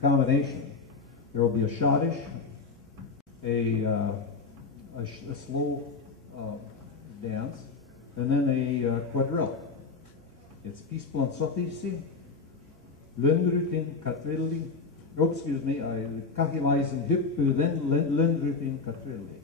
combination. There will be a schottish, a slow dance, and then a quadrille. It's Pisplan Sotisi, Lundrutin Katirilli, Kahivaisen Hyppy, then Lundrutin Katirilli.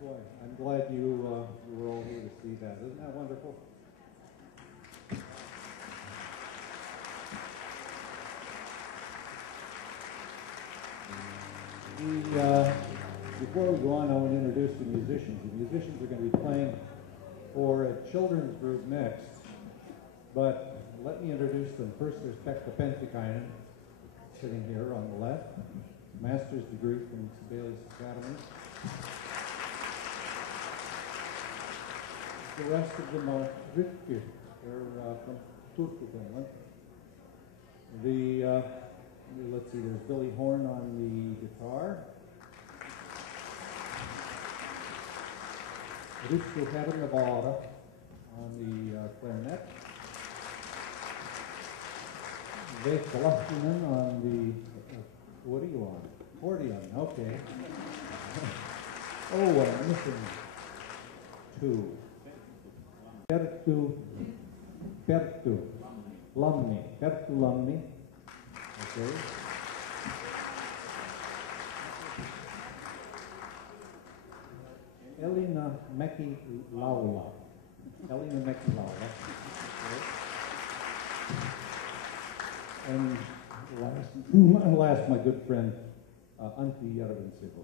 Boy, I'm glad you were all here to see that. Isn't that wonderful? Before we go on, I want to introduce the musicians. The musicians are going to be playing for a children's group next, but let me introduce them. First, there's Pekka Pentikainen, sitting here on the left, master's degree from Sibelius Academy. The rest of them are Rytky. They're from Turku, Finland. Let's see, there's Billy Horn on the guitar. Risto Hernevaara on the clarinet. Veikka Lahtinen on the, what are you on? Accordion, okay. Oh, I'm missing two. Perttu Lammi, okay. Elina Mäki-Laula, okay. And last, my good friend, Antti Järvensivu.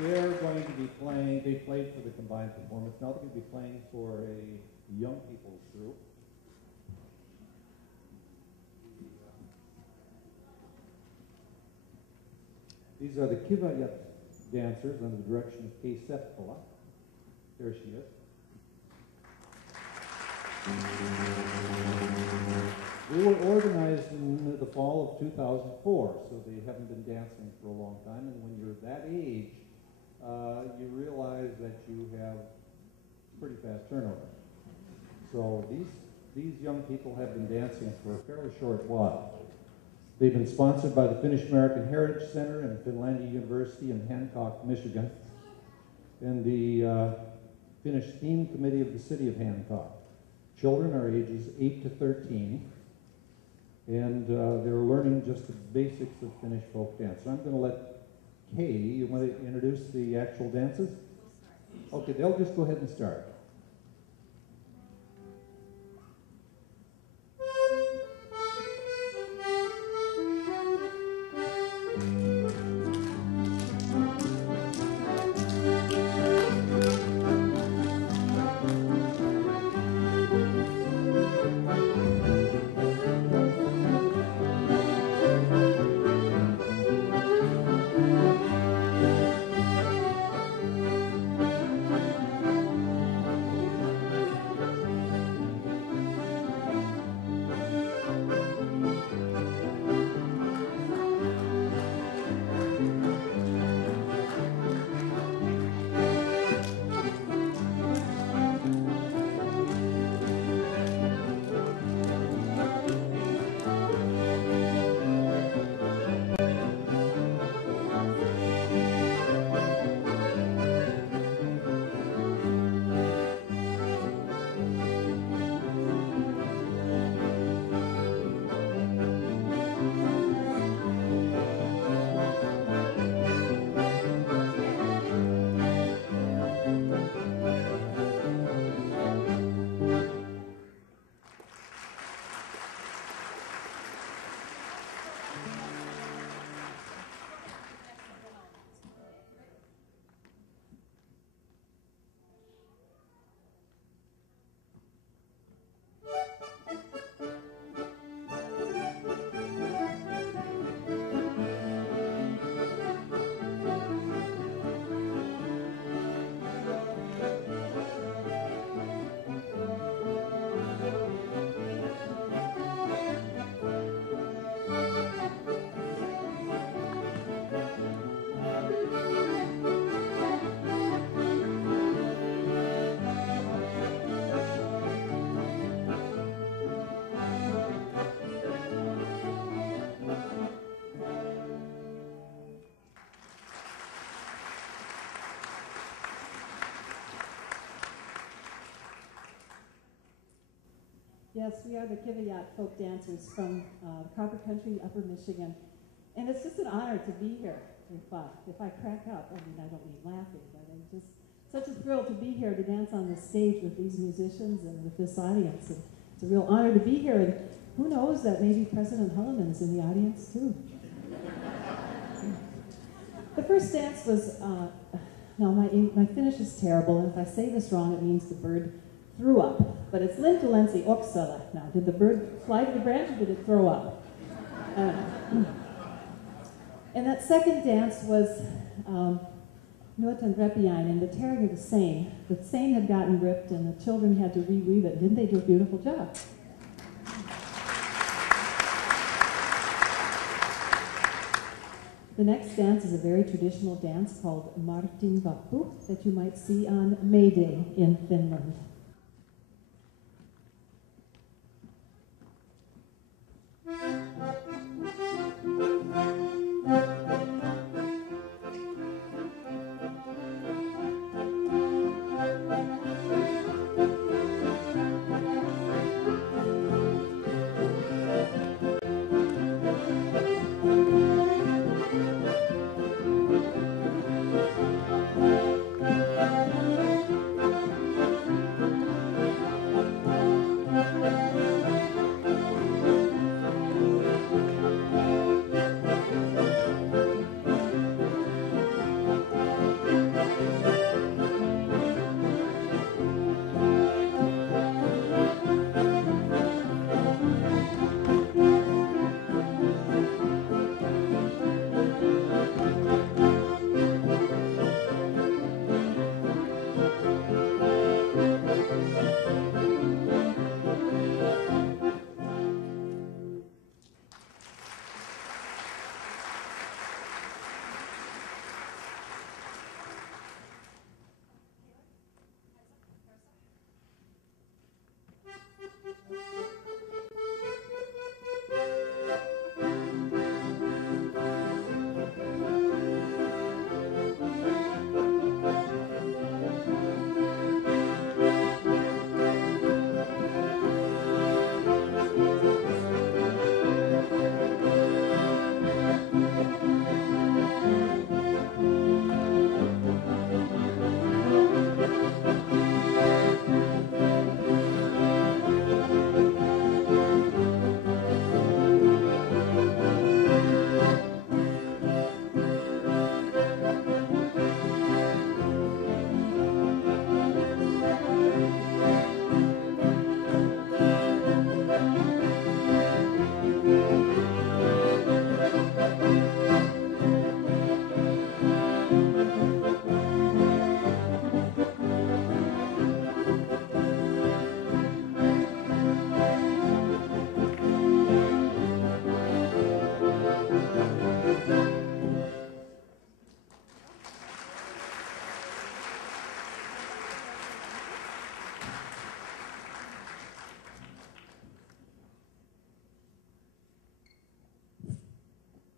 They're going to be playing, they played for the combined performance, now they're going to be playing for a young people's group. These are the Kivajat dancers under the direction of Kay Seppola. There she is. They were organized in the fall of 2004, so they haven't been dancing for a long time. And when you're that age, you realize that you have pretty fast turnover. So these young people have been dancing for a fairly short while. They've been sponsored by the Finnish American Heritage Center and Finlandia University in Hancock, Michigan, and the Finnish Theme Committee of the City of Hancock. Children are ages 8 to 13, and they're learning just the basics of Finnish folk dance. So I'm going to let Kay, you want to introduce the actual dances? Okay, they'll just go ahead and start. Yes, we are the Kivajat folk dancers from Copper Country, Upper Michigan. And it's just an honor to be here. If I crack up, I mean, I don't mean laughing, but I'm just such a thrill to be here to dance on this stage with these musicians and with this audience. And it's a real honor to be here. And who knows that maybe President Hulleman's in the audience too. The first dance was, no, my Finnish is terrible. And if I say this wrong, it means the bird threw up. But it's Lintulensi Oksala. Now, did the bird fly to the branch or did it throw up? And that second dance was Nuotan Repiainen, and the tearing of the seine. The seine had gotten ripped and the children had to reweave it. Didn't they do a beautiful job? The next dance is a very traditional dance called Martin Vappu that you might see on May Day in Finland.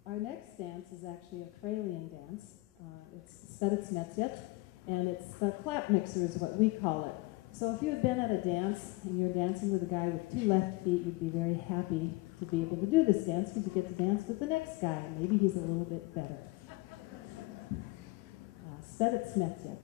Our next dance is actually a Karelian dance. It's Svedetsmetjet, and it's the clap mixer is what we call it. So if you had been at a dance and you're dancing with a guy with two left feet, you'd be very happy to be able to do this dance because you get to dance with the next guy. Maybe he's a little bit better. Svedetsmetjet.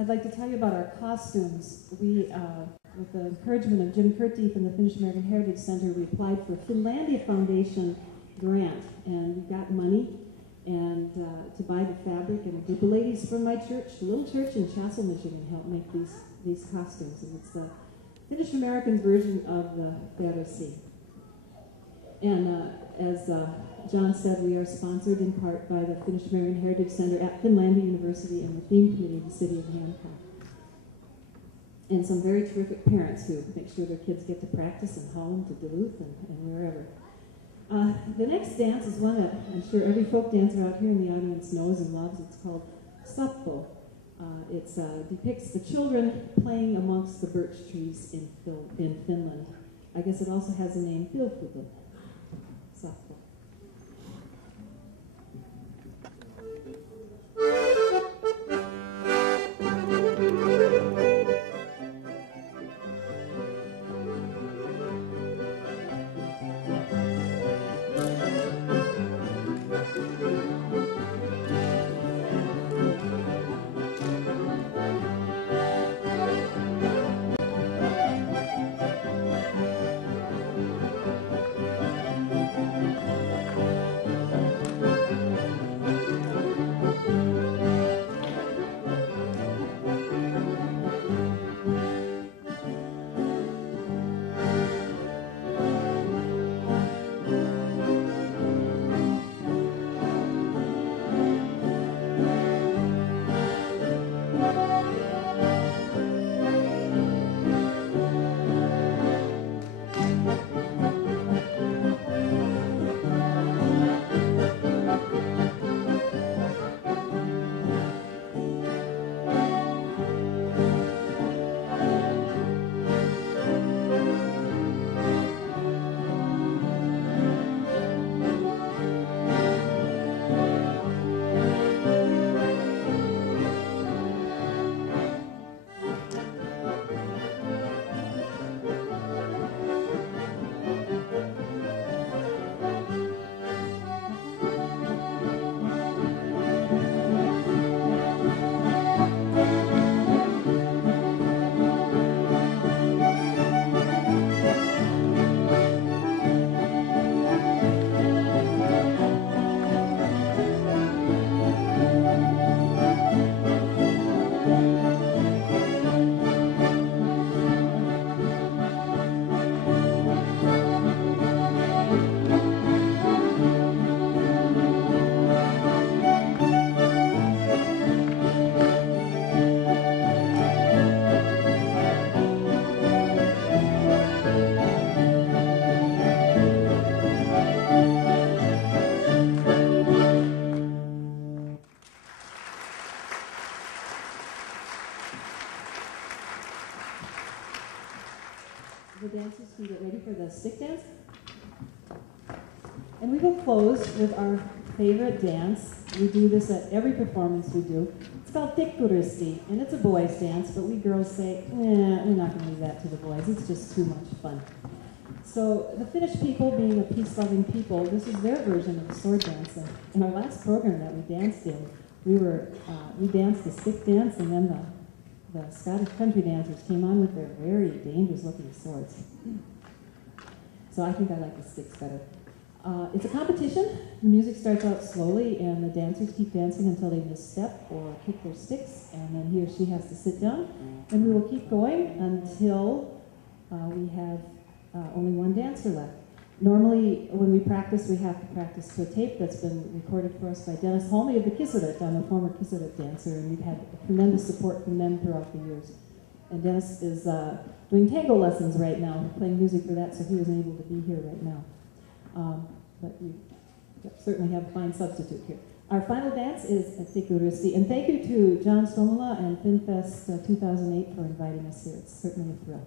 I'd like to tell you about our costumes. We, with the encouragement of Jim Kurtief and the Finnish American Heritage Center, we applied for Finlandia Foundation grant, and we got money and to buy the fabric, and a group of ladies from my church, little church in Chassel, Michigan, helped make these costumes, and it's the Finnish American version of the Versi. And as John said, we are sponsored in part by the Finnish American Heritage Center at Finlandia University and the theme committee of the city of Hancock. And some very terrific parents who make sure their kids get to practice in Holland to Duluth and wherever. The next dance is one that I'm sure every folk dancer out here in the audience knows and loves. It's called Sappo. It depicts the children playing amongst the birch trees in Finland. I guess it also has the name Pilkkuto. Sappo. The dancers can get ready for the stick dance. And we will close with our favorite dance. We do this at every performance we do. It's called Tikkuristi, and it's a boys' dance, but we girls say, we're not going to leave that to the boys. It's just too much fun. So the Finnish people, being a peace-loving people, this is their version of the sword dance. And in our last program that we danced in, we danced the stick dance, and then the Scottish country dancers came on with their very dangerous-looking swords. So I think I like the sticks better. It's a competition. The music starts out slowly, and the dancers keep dancing until they misstep or kick their sticks, and then he or she has to sit down. And we will keep going until we have only one dancer left. Normally, when we practice, we have to practice to a tape that's been recorded for us by Dennis Holme of the Kisaret. I'm a former Kisaret dancer, and we've had tremendous support from them throughout the years. And Dennis is doing tango lessons right now, playing music for that, so he wasn't able to be here right now. But we certainly have a fine substitute here. Our final dance is Tikkuristi, and thank you to John Somola and FinnFest 2008 for inviting us here. It's certainly a thrill.